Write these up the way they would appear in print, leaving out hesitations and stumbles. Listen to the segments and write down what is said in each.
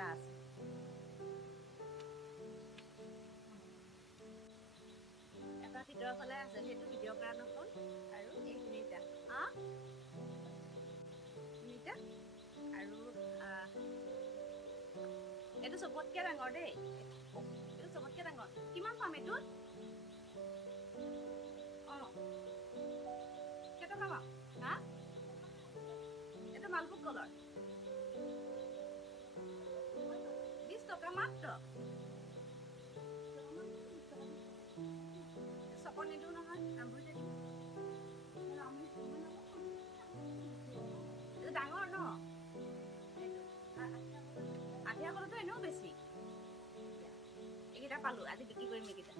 এটা আছে এটা ভিতৰৰ ফালে আছে সেইটো ভিডিঅ' কাৰণে হ'ল আৰু এইখিনিটা এইখিনিটা আৰু এইটো চবতকৈ ডাঙৰ দেই এইটো চবতকৈ ডাঙৰ কিমান পাম এইটো কেইটকা পাম হা এইটো মালভোগ কলৰ 20 টকা মাত্ৰ চপৰ নিদিওঁ নহয় আমুৰিতে দিম এইটো ডাঙৰ ন আঠিয়া কলতো এনেও বেছি এইকেইটা পালোঁ আজি বিক্ৰী কৰিম এইকেইটা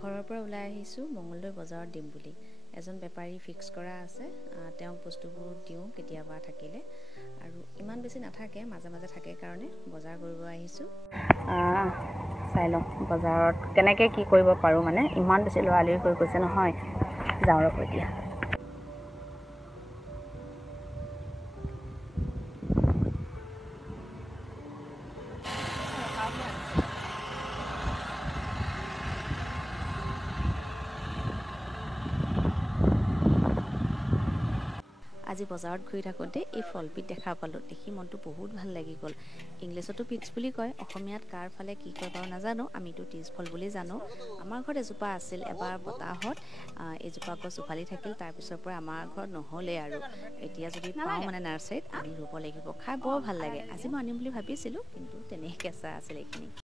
ঘৰৰ পৰা ওলাই আহিছোঁ মঙ্গলদৈ বজাৰত দিম বুলি এজন বেপাৰী ফিক্স কৰা আছে তেওঁক বস্তুবোৰ দিওঁ কেতিয়াবা থাকিলে আৰু ইমান বেছি নাথাকে মাজে মাজে থাকে কাৰণে বজাৰ কৰিব আহিছোঁ চাই লওঁ বজাৰত কেনেকৈ কি কৰিব পাৰোঁ মানে ইমান বেছি লৰালৰি কৰি গৈছে নহয় যাওঁ ৰ'ব এতিয়া আজি বজাৰত ঘূৰি থাকোঁতে এই ফলবিধ দেখা পালোঁ দেখি মনটো বহুত ভাল লাগি গ'ল ইংলিছতো পিটছ বুলি কয় অসমীয়াত কাৰ ফালে কি কয় বাৰু নাজানো আমিতো টিজ ফল বুলি জানো আমাৰ ঘৰত এজোপা আছিল এবাৰ বতাহত এজোপা গছ উভালি থাকিল তাৰপিছৰ পৰা আমাৰ ঘৰত নহ'লে আৰু এতিয়া যদি পাওঁ মানে নাৰ্চাৰীত আনি ৰুব লাগিব খাই বৰ ভাল লাগে আজি মই আনিম বুলি ভাবিছিলোঁ কিন্তু তেনেই কেঁচা আছিল এইখিনি